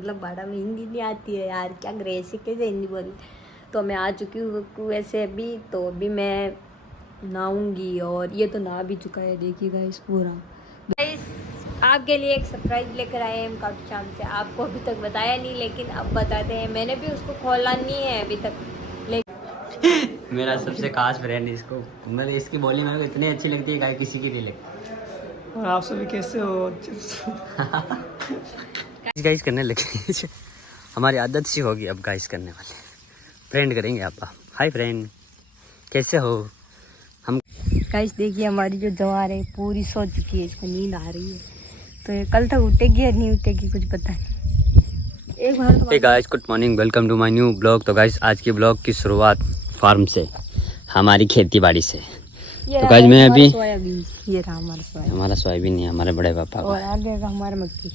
मतलब भाड़ा में हिंदी नहीं आती है यार, क्या ग्रेसी कैसे हिंदी बोली। तो मैं आ चुकी हूँ वैसे अभी, तो अभी मैं नहाऊंगी और ये तो नहा भी चुका है, देखिएगा इस पूरा। गाइस आपके लिए एक सरप्राइज लेकर आए हैं खाटू श्याम से, आपको अभी तक बताया नहीं लेकिन अब बताते हैं। मैंने भी उसको खोला नहीं है अभी तक लेकिन मेरा सबसे खास फ्रेंड इसको, मतलब इसकी बोली मेरे को इतनी अच्छी लगती है गाय किसी की नहीं लगती। और आप सभी कैसे हो? गाइस करने लगे हमारी आदत सी होगी अब गाइस करने वाले, फ्रेंड करेंगे आप। हाय फ्रेंड, कैसे हो? हम गाइस देखिए हमारी जो जवार है पूरी सो चुकी है, इसको नींद आ रही है, तो ये कल तक उठेगी या नहीं उठेगी कुछ पता नहीं। एक बार तो guys good morning, welcome to my new blog. तो गाइस आज की ब्लॉग की शुरुआत फार्म से, हमारी खेती बाड़ी से। तो गाइस मैं अभी सोयाबीन, ये रहा हमारा सोयाबीन है, हमारे बड़े पापा और का। आगे का हमारा मक्की।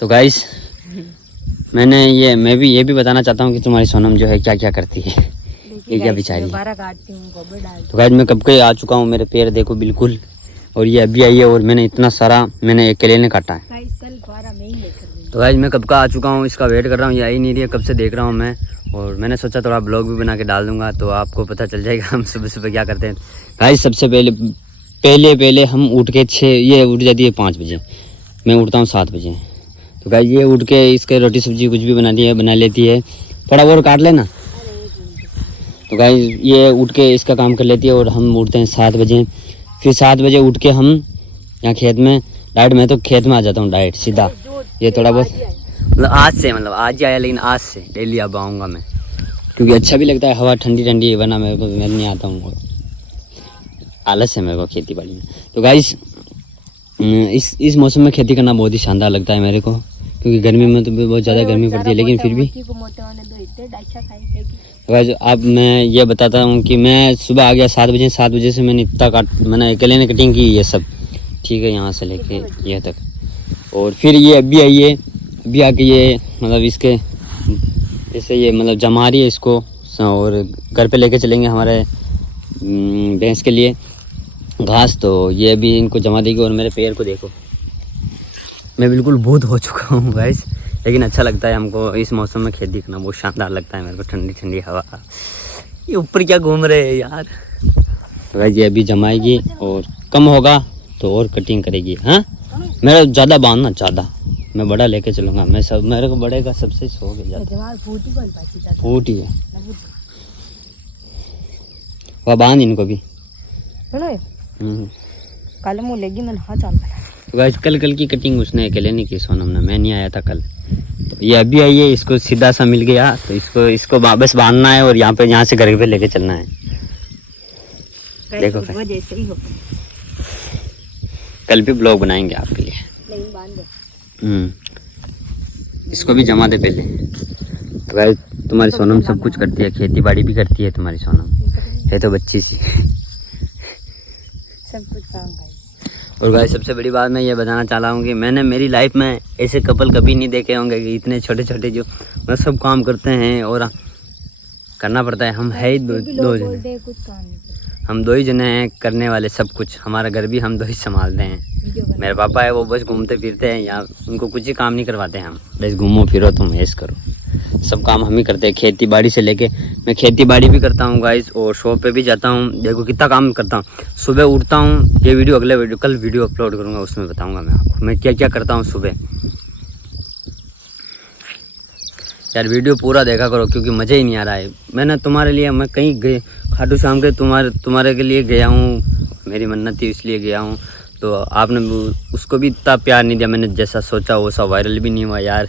तो गाइस मैं भी ये भी बताना चाहता हूँ कि तुम्हारी सोनम जो है क्या क्या करती है, ये क्या बिचारी है। काटती हूँ, गोबर डालती तो गाइस मैं कब के आ चुका हूँ, मेरे पैर देखो बिल्कुल, और ये अभी आई है और मैंने इतना सारा मैंने अकेले ने काटा है। कल बारह में ही लेकर गई। तो गाइस मैं कब का आ चुका हूँ, इसका वेट कर रहा हूँ, ये आई नहीं रही है, कब से देख रहा हूँ मैं। और मैंने सोचा थोड़ा ब्लॉग भी बना के डाल दूंगा तो आपको पता चल जाएगा हम सुबह सुबह क्या करते हैं। गाइस सबसे पहले हम उठ के ये उठ जाती है 5 बजे, मैं उठता हूँ 7 बजे। तो गाइस ये उठ के इसके रोटी सब्जी कुछ भी बना लेती है, थोड़ा और काट लेना। तो गाइस ये उठ के इसका काम कर लेती है और हम उठते हैं 7 बजे। फिर 7 बजे उठ के हम यहाँ खेत में डाइट, मैं तो खेत में आ जाता हूँ डाइट सीधा। ये थोड़ा बहुत मतलब आज ही आया, लेकिन आज से डेली अब आऊँगा मैं, क्योंकि अच्छा भी लगता है, हवा ठंडी ठंडी है, वरना मेरे को मैं नहीं आता हूँ, आलस है मेरे को खेती बाड़ी में। तो गाइस इस मौसम में खेती करना बहुत ही शानदार लगता है मेरे को, क्योंकि गर्मी में तो बहुत ज़्यादा गर्मी पड़ती है, लेकिन फिर भी गाइस अब मैं ये बताता हूँ कि मैं सुबह आ गया 7 बजे। 7 बजे से मैंने अकेले ने कटिंग की ये सब, ठीक है, यहाँ से लेके ये तक। और फिर ये अभी आई है, अभी आके ये मतलब इसके जैसे ये मतलब जमा रही है इसको, और घर पे लेके चलेंगे हमारे भैंस के लिए घास। तो ये भी इनको जमा देगी। और मेरे पैर को देखो, मैं बिल्कुल भूत हो चुका हूँ गाइस, लेकिन अच्छा लगता है हमको इस मौसम में खेती करना, बहुत शानदार लगता है मेरे को, ठंडी ठंडी हवा। ये ऊपर क्या घूम रहे हैं यार। तो गाइस ये अभी जमाएगी और कम होगा तो और कटिंग करेगी। हाँ मेरा ज़्यादा बांधना, ज़्यादा मैं बड़ा लेके चलूँगा, मैं सब मेरे को बड़े का सबसे शौक है, फूट ही है वह, बांध इनको भी। कल मुँह लेगी मैंने हाँ चाल। तो गाइस कल की कटिंग उसने अकेले नहीं की, सोनम ने, मैं नहीं आया था कल। तो ये अभी आई है, इसको सीधा सा मिल गया, तो इसको वापस बांधना है और यहाँ से घर पे लेके चलना है। देखो जैसे ही हो, कल भी ब्लॉग बनाएंगे आपके लिए। इसको भी जमा दे पहले। तो गाइस तुम्हारी सोनम सब कुछ करती है, खेती बाड़ी भी करती है तुम्हारी सोनम, है तो बच्ची सी सब कुछ काम। और गाइस सबसे बड़ी बात मैं ये बताना चाह रहा हूँ कि मैंने मेरी लाइफ में ऐसे कपल कभी नहीं देखे होंगे कि इतने छोटे छोटे जो मतलब सब काम करते हैं और करना पड़ता है। हम है ही दो जने, हम 2 ही जने हैं करने वाले सब कुछ, हमारा घर भी हम 2 ही संभालते हैं। मेरे पापा है वो बस घूमते फिरते हैं, यहाँ उनको कुछ ही काम नहीं करवाते हैं, हम बस घूमो फिरो तुम ऐश करो, सब काम हम ही करते हैं, खेती बाड़ी से लेके। मैं खेती बाड़ी भी करता हूँ गाइस, और शॉप पे भी जाता हूँ, देखो कितना काम करता हूँ। सुबह उठता हूँ, ये वीडियो कल वीडियो अपलोड करूँगा, उसमें बताऊँगा मैं आपको मैं क्या क्या करता हूँ सुबह। यार वीडियो पूरा देखा करो, क्योंकि मज़ा ही नहीं आ रहा है। मैंने तुम्हारे लिए, मैं कहीं गए खाटू श्याम के तुम्हारे के लिए गया हूँ, मेरी मन्नत थी इसलिए गया हूँ, तो आपने उसको भी इतना प्यार नहीं दिया मैंने जैसा सोचा, वो सब वायरल भी नहीं हुआ यार।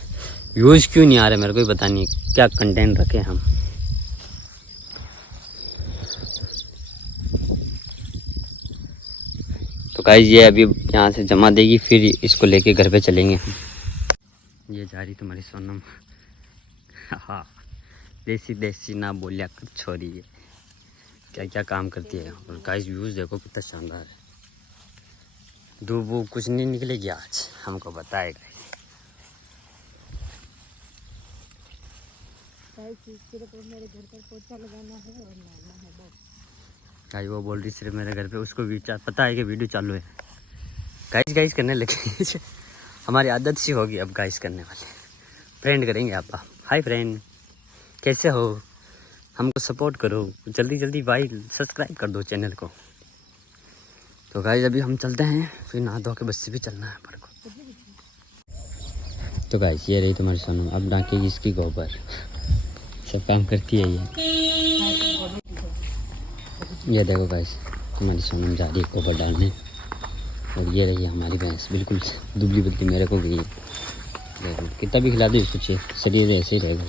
व्यूज़ क्यों नहीं आ रहे मेरे को भी पता नहीं, क्या कंटेंट रखे हम। तो गाइस ये अभी यहाँ से जमा देगी, फिर इसको लेके घर पे चलेंगे हम। ये जा रही तुम्हारी सोनम, हाँ देसी ना बोलिया कर छोरी है, क्या क्या काम करती है। और गाइस व्यूज़ देखो कितना शानदार है, धूप कुछ नहीं निकलेगी आज, हमको बताएगा। मेरे घर पर पोछा लगाना है और नहाना है बस। गाइस वो बोल रही सिर्फ मेरे घर पे, उसको भी पता है कि वीडियो चालू है। गाइस करने लगे हमारी आदत सी होगी अब गाइस करने वाले, फ्रेंड करेंगे आप। हाय फ्रेंड, कैसे हो? हमको सपोर्ट करो, जल्दी जल्दी भाई सब्सक्राइब कर दो चैनल को। तो गाइस अभी हम चलते हैं, फिर नहा धो के बस से भी चलना है पर को। तो गाइस ये रही तुम्हारी सोनम, अब डाकेगी इसकी गोबर, सब काम करती है ये देखो गाइस तुम्हारी सोनम जा रही है गोबर डालने। और ये रही हमारी भैंस, बिल्कुल दुबली बुदली मेरे को गई है। देखो कितना भी खिला दो इसको, शरीर ऐसे ही रहेगा।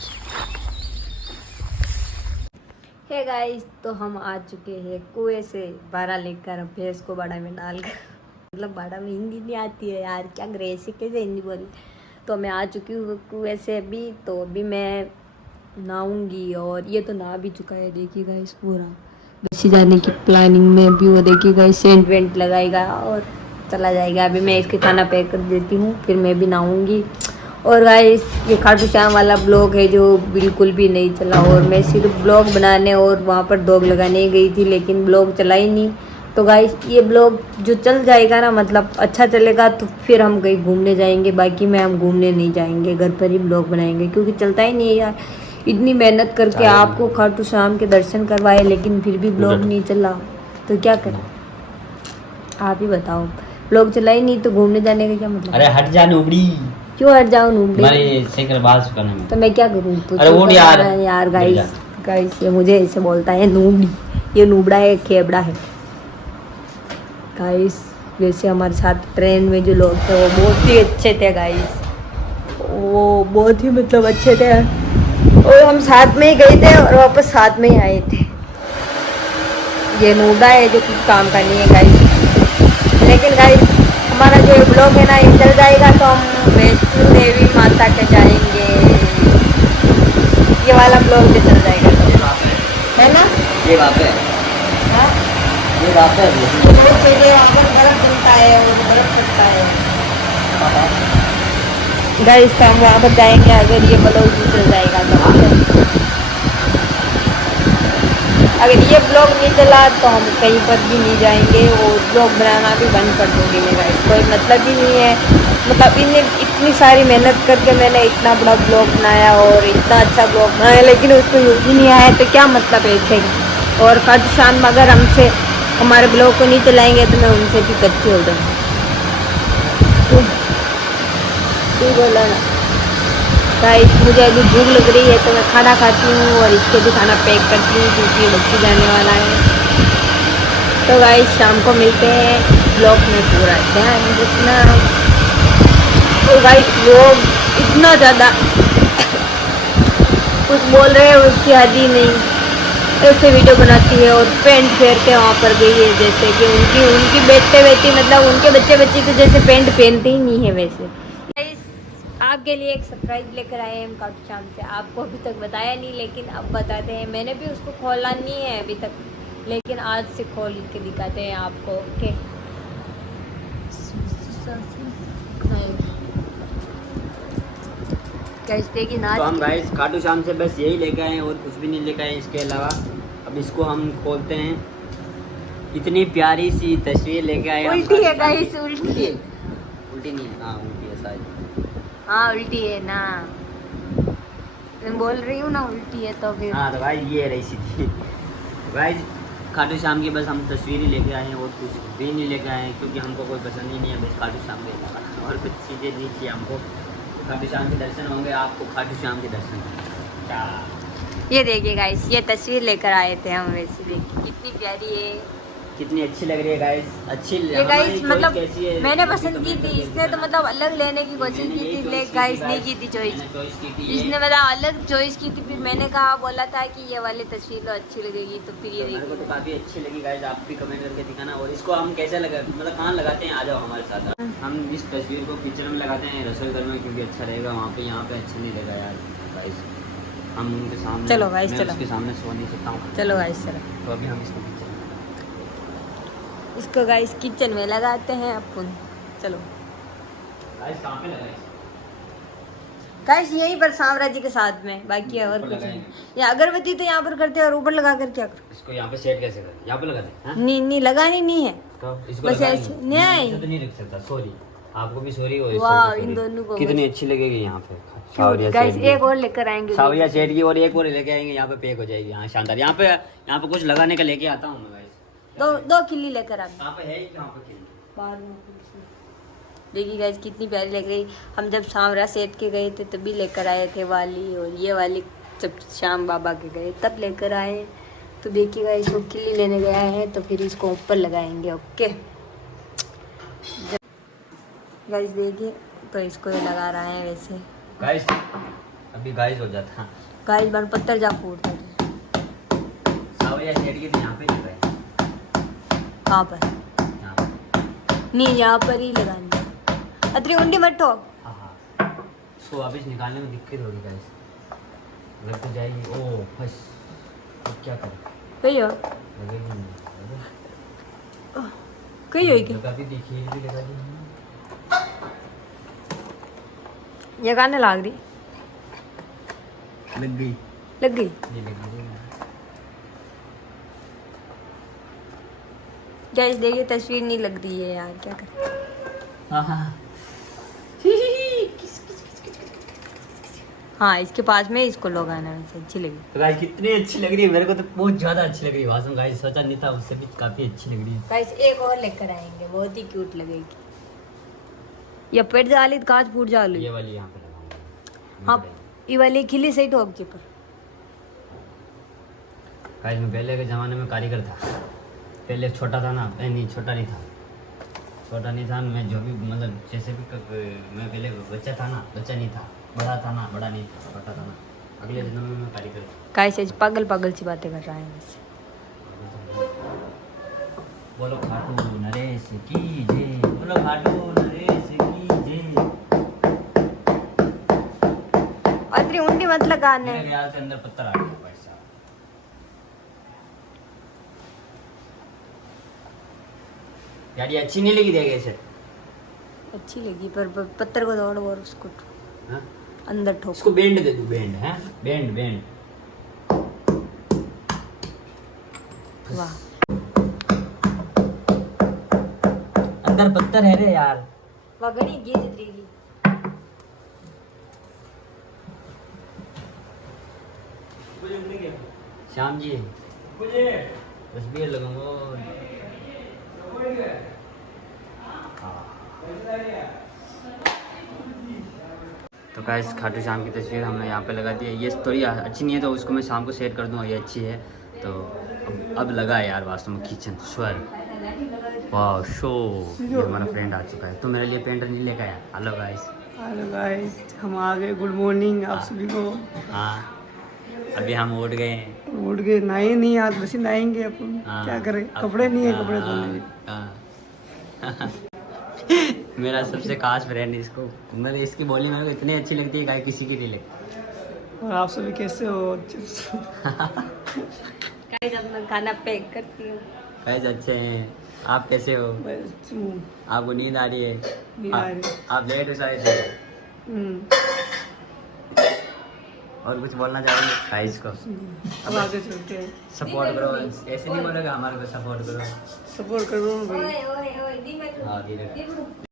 हे गाइस, तो हम आ चुके हैं कुएं से बाड़ा लेकर, अब भैंस को बाड़ा में डालकर। मतलब बाड़ा में हिंदी नहीं आती है यार, क्या ग्रेसी कैसे हिंदी बोली। तो मैं आ चुकी हूँ कुएं से अभी, तो अभी मैं नहाऊंगी। और ये तो नहा भी चुका है, देखिए गाइस पूरा। बच्ची जाने की प्लानिंग में अभी, वो देखिए गाइस सेंट वेंट लगाएगा और चला जाएगा। अभी मैं इसके खाना पैक कर देती हूँ, फिर मैं भी नहाऊंगी। और गाइस ये खाटू श्याम वाला ब्लॉग है जो बिल्कुल भी नहीं चला, और मैं सिर्फ ब्लॉग बनाने और वहाँ पर डॉग लगाने गई थी, लेकिन ब्लॉग चला ही नहीं। तो गाइस ये ब्लॉग जो चल जाएगा ना, मतलब अच्छा चलेगा, तो फिर हम कहीं घूमने जाएंगे। बाकी में हम घूमने नहीं जाएंगे, घर पर ही ब्लॉग बनाएंगे, क्योंकि चलता ही नहीं है यार। इतनी मेहनत करके आपको खाटू श्याम के दर्शन करवाए, लेकिन फिर भी ब्लॉग नहीं चला, तो क्या करें आप ही बताओ। ब्लॉग चला ही नहीं तो घूमने जाने का क्या मतलब। अरे हट जा नूबड़ी, क्यों हट जाऊं नूबड़ी? हमारे सेकर बाल सुखाने में। तो मैं क्या करूं? अरे वो यार गाइस ये मुझे ऐसे बोलता है नूबड़ी, ये नूबड़ा है, खेबड़ा है गाइस। वैसे हमारे साथ ट्रेन में जो लोग थे वो बहुत ही अच्छे थे गाइस, वो बहुत ही मतलब अच्छे थे, और हम साथ में ही गए थे और वापस साथ में ही आए थे। ये नूबड़ा है जो कुछ काम का नहीं है गाइस। लेकिन गाइस हमारा जो ब्लॉग है ना, ये चल जाएगा तो हम वैष्णो देवी माता के जाएंगे। ये वाला ब्लॉग जो चल जाएगा है ना, ये बात है, हाँ? ये बात है। तो बहुत पहले वहाँ पर बर्फ जमता है और बर्फ पड़ता है गाइस, तो हम वहाँ पर जाएंगे अगर ये ब्लॉग भी चल जाएगा तो। अगर ये ब्लॉग नहीं चला तो हम कहीं पर भी नहीं जाएंगे, और ब्लॉग बनाना भी बंद कर दूँगी मैं गाइस, कोई मतलब ही नहीं है। मतलब इतनी सारी मेहनत करके मैंने इतना बड़ा ब्लॉग बनाया और इतना अच्छा ब्लॉग बनाया, लेकिन उसको यूज ही नहीं आया, तो क्या मतलब है ऐसे। और खाटू श्याम अगर हमसे हमारे ब्लॉग को नहीं चलाएंगे तो मैं उनसे भी कच्ची हो जाऊँगी। तू बोला ना गाइस, मुझे अभी भूख लग रही है तो मैं खाना खाती हूँ और इसके भी खाना पैक करती हूँ, क्योंकि बच्ची जाने वाला है। तो गाइस शाम को मिलते हैं, ब्लॉग में पूरा ध्यान रखना। तो गाइस लोग इतना ज़्यादा कुछ बोल रहे हैं उसकी हद ही नहीं, ऐसे वीडियो बनाती है और पेंट फेर के वहाँ पर गई है, जैसे कि उनकी बेटे बेटी मतलब उनके बच्चे बच्ची तो जैसे पेंट पहनते ही नहीं है। वैसे आपके लिए एक सरप्राइज लेकर आए हैं हम खाटू श्याम से, आपको अभी तक बताया नहीं, लेकिन अब बताते हैं। मैंने भी उसको खोला नहीं है अभी तक, लेकिन आज से खोल के दिखाते हैं आपको। ओके देखिए ना, तो हम गाइस खाटू श्याम से बस यही लेकर आए और कुछ भी नहीं लेकर आए इसके अलावा। अब इसको हम खोलते हैं, इतनी प्यारी सी तस्वीर लेके आए। उल्टी है गाइस, उल्टी है। उल्टी नहीं है, हाँ उल्टी है शायद। हाँ उल्टी है ना, मैं बोल रही हूँ ना उल्टी है तो फिर। हाँ तो भाई ये रही सीधी भाई खाटू श्याम की बस हम तस्वीर ही लेके आए हैं और कुछ भी नहीं लेके आए हैं, क्योंकि हमको कोई पसंद ही नहीं है बस खाटू श्याम के अलावा, और कुछ चीज़ें नहीं चाहिए हमको। खाटू श्याम के दर्शन होंगे आपको, खाटू श्याम के दर्शन क्या। ये देखिए गाइस, ये तस्वीर लेकर आए थे हम, वैसे देखिए कितनी प्यारी है, कितनी अच्छी लग रही है गाइस। अच्छी ये गाइस मतलब कैसी है मैंने पसंद की थी, इसने तो मतलब अलग लेने की कोशिश की थी, लेकिन गाइस नहीं की थी चॉइस, इसने मतलब अलग चॉइस की थी। फिर मैंने कहा बोला था कि ये वाली तस्वीर तो अच्छी लगेगी, तो फिर ये मेरे को तो काफ़ी अच्छी लगी गाइस, आप भी कमेंट करके दिखाना। और इसको हम कैसे लगा, मतलब कहाँ लगाते हैं, आ जाओ हमारे साथ। हम इस तस्वीर को किचन में लगाते हैं, रसोई घर में, क्योंकि अच्छा रहेगा वहाँ पे, यहाँ पे अच्छा नहीं रहेगा यार गाइस। हम उनके सामने, चलो गाइस चलो, उसके सामने सो नहीं सकता हूँ। चलो गाइस चलो, तो अभी हम इसको इसको गाइस किचन में लगाते हैं अपन। चलो गाइस कहाँ पे लगाएं? गाइस यहीं पर सांवरा जी के साथ में, बाकी और कुछ नहीं। या अगरबत्ती तो यहाँ पर करते हैं, और ऊपर लगा कर क्या करो? इसको यहाँ पे सेट कैसे करें? यहाँ पे लगा दें? नहीं नहीं लगानी नहीं है, तो इसको बस ऐसे नहीं, तो नहीं रख सकता। सॉरी, आपको भी सॉरी और वाह इन दोनों को कितनी अच्छी लगेगी यहाँ पे सावरिया गाइस सेठ की। एक और लेकर आएंगे। सावरिया सेठ की और एक और लेके आएंगे, यहाँ पे पैक हो जाएगी। हाँ शानदार। यहाँ पे कुछ लगाने का लेके आता हूँ मैं गाइस। दो किल्ली लेकर आना। यहाँ पे है ही, यहाँ पे किल्ली। बाहर में देखिए गाइस कितनी प्यारी लग रही। हम जब सावरा सेठ के गए थे तभी लेकर आए थे वाली, और ये वाली जब श्याम बाबा के गए तब लेकर आए। तो देखिए गाइस वो किल्ली लेने गया है तो फिर इसको ऊपर लगाएंगे। ओके गाइस देखिए तो इसको ये लगा रहा है वैसे। गाइस अभी गाइस हो जाता। गाइस बन पत्थर जा फूटता है। सावरिया सेठ की तो यहाँ पे नहीं गए, कहाँ पर? यहाँ पे। नहीं यहाँ पर ही लगानी। अतरी उंडी मत ठोक। हाँ हाँ, इसको वापस निकालने में दिक्कत होगी गाइस, लग तो जाएगी। ओ फंस, अब क्या करें? कही हो लगेगी नहीं, कही हो क्या? लगा भी देखिए, भी लगा दी। ये गाने लाग रही लग गई, लग गई। ये लग गई। गाइस देखिए तस्वीर नहीं लग रही है यार, क्या करें। हाँ हाँ हाँ इसके पास में इसको लगाना वैसे अच्छी लगी। तो गाइस कितनी अच्छी लग रही है, मेरे को तो बहुत ज़्यादा अच्छी लग रही है वासम गाइस, सोचा नहीं था, उससे भी काफ़ी अच्छी लग रही है। गाइस एक और लेकर आएंगे, बहुत ही क्यूट लगेगी। ये पेट जाली तो कांच फूट जालू। ये वाली यहाँ पे लगाऊंगा। हाँ ये वाली खिली सही ठोक जी पर। गाइस मैं पहले के ज़माने में कारीगर था, पहले छोटा था ना, नहीं छोटा नहीं था, छोटा नहीं था मैं, जो भी मतलब जैसे भी मैं पहले बच्चा था ना, बच्चा नहीं था, बड़ा था ना, बड़ा नहीं था, छोटा था ना। अगले जन्म में मैं कारीगर था। गाइस ऐसे पागल पागल सी बातें कर रहा है वैसे। बोलो खाटू नरेश की जय, बोलो खाटू नरेश की जय। अतरी उंडी मत लगाने। मेरे ख्याल से अंदर पत्थर आ गया भाई साहब। यार ये अच्छी नहीं लगी देगा इसे। अच्छी लगी पर पत्थर को तोड़ और उसको हाँ? अंदर ठोक। इसको बेंड दे दूं, बेंड है, बेंड बेंड। वाह अंदर पत्थर है रे यार। वगड़ी गी जितरी। श्याम जी तस्वीर लगाऊंगा। तो गाइस खाटू श्याम की तस्वीर हमने यहाँ पे लगा दी है। ये थोड़ी अच्छी नहीं है तो उसको मैं शाम को सेट कर दूँगा, ये अच्छी है। तो अब लगा है यार वास्तव में किचन स्वर्ग। वाह शो, ये हमारा फ्रेंड आ चुका है। तो मेरे लिए पेंटर नहीं लेकर आया। Hello guys. हेलो गाइस, हम आ गए। गुड मॉर्निंग आप सभी को। हाँ अभी हम उठ गए हैं। उठ गए, नहाए नहीं, आज बस ही नहाएंगे अपन। हाँ, क्या करें, अब- कपड़े नहीं है, हाँ, कपड़े धोने के। हाँ। मेरा सबसे खास फ्रेंड इसको, मतलब इसकी बोली मेरे को इतनी अच्छी लगती है, गाय किसी की नहीं लगती। और आप सभी कैसे हो? गाइस अब मैं खाना पैक करती हूँ। गाइस अच्छे हैं, आप कैसे हो? बस, हूँ। आपको नींद आ रही है? नींद आ रही है। आप लेट हो शायद थे। और कुछ बोलना चाहोगे गाइस को? अब आगे चलते हैं। सपोर्ट करो, ऐसे नहीं बोलोगे हमारे को सपोर्ट करो। सपोर्ट करो भाई। ओए ओए ओए दी मैं हाँ धीरे